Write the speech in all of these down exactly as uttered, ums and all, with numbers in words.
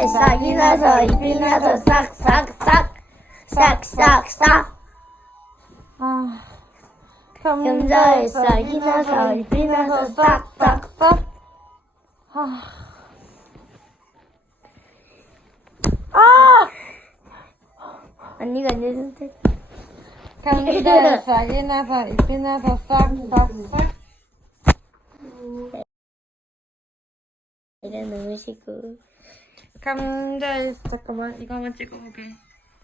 감자에 싹이 나서 잎이 나서 싹싹싹 싹싹싹 아, 감자에 싹이 나서 잎이 나서 싹싹싹 아, 언니가 내준 테 감자에 싹이 나서 잎이 나서 싹싹싹. 이런 너무 싫고 감자에 잠깐만 이거 한번 찍어보게.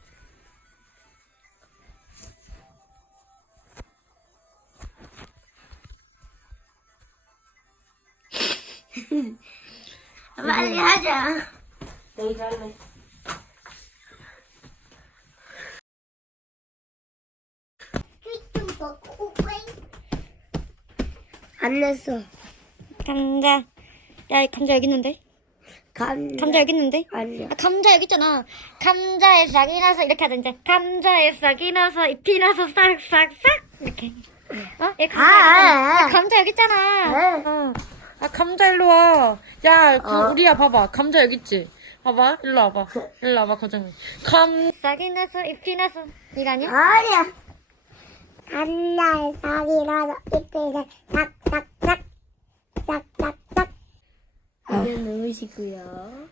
빨리 하자. 내가 할래. 안 냈어. 감자. 야, 이 감자 여기 있는데? 감자. 감자 여기 있는데? 아니야. 아, 감자 여기 있잖아. 감자에 싹이 나서 이렇게 하자 이제. 감자에 싹이 나서 잎이 나서 싹싹싹 이렇게. 어? 얘 감자 아, 여기 있잖아. 아, 아. 야, 감자 여기 있잖아. 어. 아 감자 일로 와. 야, 그, 어. 우리야 봐봐. 감자 여기 있지. 봐봐. 일로 와봐. 일로 와봐 거정이. 감. 싹이 나서 잎이 나서 이거 아니야? 아니야. 감자에 싹이 나서 잎이 나서 싹싹싹 싹싹싹. 이건 너무 싫고요.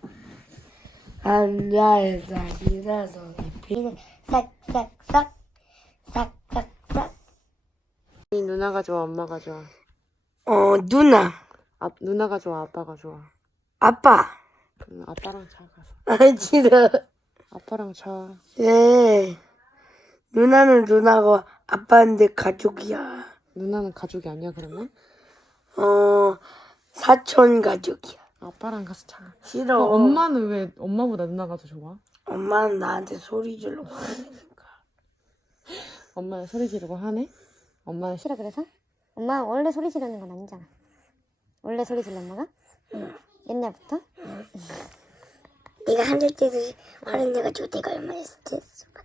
감자에 싹이 나서 잎이 나서 싹싹싹 싹싹싹. 이 누나가 좋아, 엄마가 좋아. 어 누나. 아, 누나가 좋아, 아빠가 좋아. 아빠. 응, 아빠랑 차 가서. 아 싫어. 아빠랑 차. 네. 누나는 누나고 아빠인데 가족이야. 누나는 가족이 아니야 그러면? 어 사촌 가족이야. 아빠랑 가서 차. 싫어. 어, 엄마는 왜 엄마보다 누나가 더 좋아? 엄마는 나한테 소리 지르고 하니까. 엄마는 소리 지르고 하네? 엄마는 싫어. 싫어 그래서? 엄마 원래 소리 지르는 건 아니잖아. 원래 소리 질러 엄마가? 응. 옛날부터? 내가 한 살 때도 화를 내가지고 내가 얼마나 스트레스 받아.